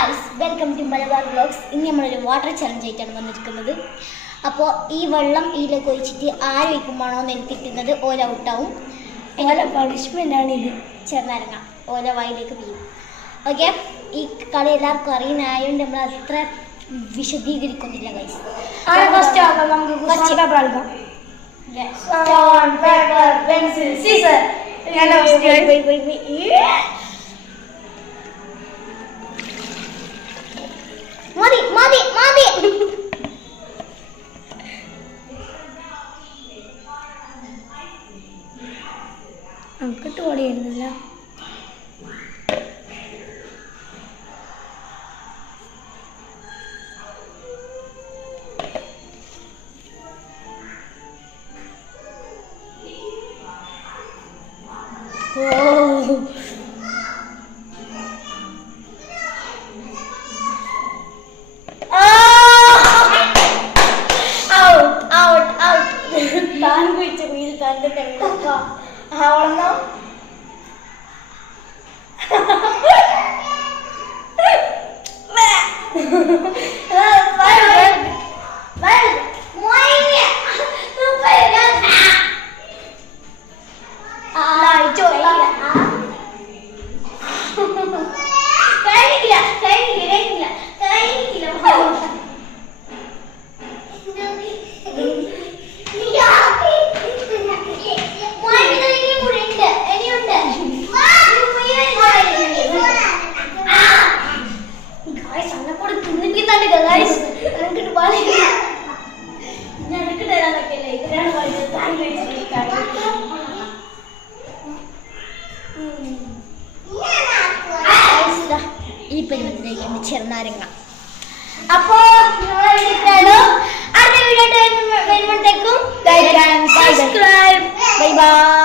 Guys, welcome to Malabar vlogs. ഇന്ന് നമ്മളൊരു water challenge ആയിട്ടാണ് വന്നിരിക്കുന്നത്. അപ്പോൾ ഈ വെള്ളം ഇതിലേക്ക് ഒഴിച്ചിട്ട് ആര് വയ്ക്കുമ്പോഴാണോ നെൽത്തിട്ടുന്നത് ഓല ഔട്ടാവും. ഓല പണിഷ്മെൻ്റാണ് ഇത്. ചെറുനാരങ്ങ ഓല വായിലേക്ക് വീഴും. ഓക്കെ, ഈ കളി എല്ലാവർക്കും അറിയുന്നതായതുകൊണ്ട് നമ്മൾ അത്ര വിശദീകരിക്കുന്നില്ല ഗൈസ്. മതി മതി മതി. നമുക്കിട്ട് ഓടിയിരുന്നില്ല. ഈ പരിപാടിയിലേക്ക് ചെറുനാരങ്ങ. അപ്പോ അടുത്ത വീഡിയോ വരുമ്പോഴത്തേക്കും ബൈ ബൈ.